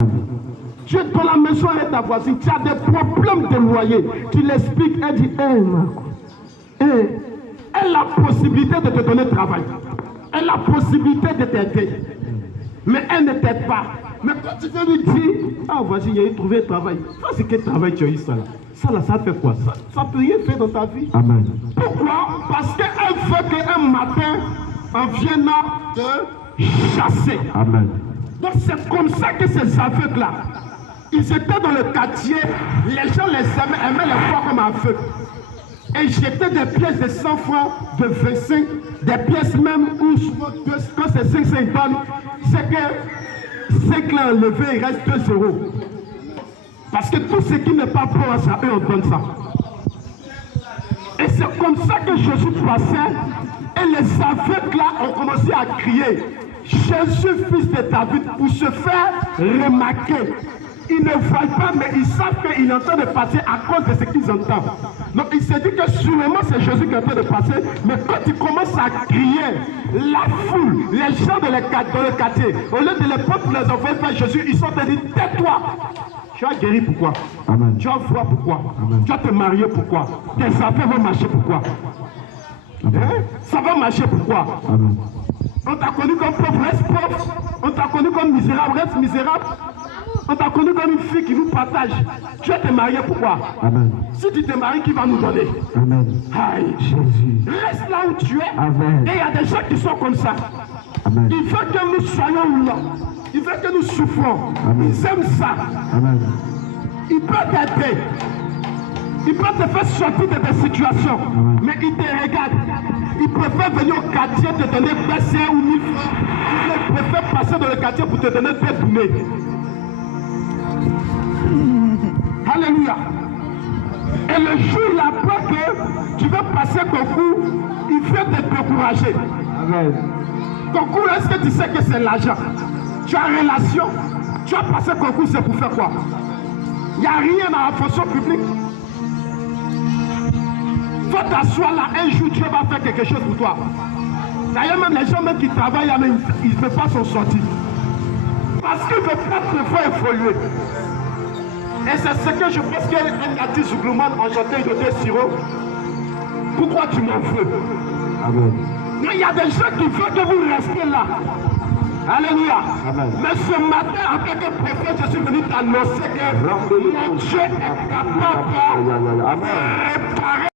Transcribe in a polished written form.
Tu es dans la maison avec ta voisine, tu as des problèmes de loyer. Tu l'expliques, elle dit, Marco, elle a la possibilité de te donner travail. Elle a la possibilité de t'aider. Mais elle ne t'aide pas. Mais quand tu viens lui dire, ah voici, il a trouvé un travail. Ça, c'est quel travail tu as eu ça là? Ça fait quoi? Ça ne peut rien faire dans ta vie. Amen. Pourquoi? Parce qu'elle veut qu'un matin, on vienne te chasser. Amen. Donc c'est comme ça que ces aveugles-là, ils étaient dans le quartier, les gens les aimaient les voir comme aveugles. Et jetaient des pièces de 100 francs, de 25, des pièces même où quand c'est 5 bonnes, c'est que 5 là enlevé, il reste 2 euros. Parce que tout ce qui n'est pas pour ça, eux on donne ça. Et c'est comme ça que Jésus passait, et les aveugles là ont commencé à crier, Jésus, fils de David, pour se faire remarquer. Ils ne voient pas, mais ils savent qu'il est en train de passer à cause de ce qu'ils entendent. Donc il se dit que sûrement c'est Jésus qui est en train de passer, mais quand il commence à crier, la foule, les gens dans le quartier, au lieu de les prendre pour les envoyer faire Jésus, ils sont en train de dire, tais-toi. Tu vas guérir pourquoi? Amen. Tu vas voir pourquoi? Amen. Tu vas te marier pourquoi? Tes affaires vont marcher pourquoi? Hein? Ça va marcher pourquoi? Amen. On t'a connu comme pauvre, reste pauvre. On t'a connu comme misérable, reste misérable. On t'a connu comme une fille qui vous partage. Tu vas te marier pourquoi? Amen. Si tu te maries, qui va nous donner? Amen. Aïe. Jésus. Reste là où tu es. Amen. Et il y a des gens qui sont comme ça. Amen. Il veut que nous soyons là. Il veut que nous souffrons. Amen. Ils aiment ça. Amen. Il peut t'aider. Il peut te faire sortir de tes situations. Amen. Mais il te regarde. Il préfère venir au quartier te donner baisser ou 1000 francs. Il préfère passer dans le quartier pour te donner des poulets. Alléluia. Et le jour il a peur que tu vas passer concours, il vient te décourager. Amen. Concours, est-ce que tu sais que c'est l'argent? Tu as une relation, tu as passé concours, c'est pour faire quoi? Il n'y a rien dans la fonction publique. Il faut t'asseoir là, un jour Dieu va faire quelque chose pour toi. D'ailleurs, même les gens même qui travaillent, ils ne peuvent pas s'en sortir. Parce qu'ils ne veulent pas te faire évoluer. Et c'est ce que je pense qu'un artiste Zouglouman en chantant Idoté Siro. Pourquoi tu m'en veux? Amen. Mais il y a des gens qui veulent que vous restiez là. Alléluia. Amen. Mais ce matin, en tant que prophète, je suis venu t'annoncer que mon Dieu est capable de réparer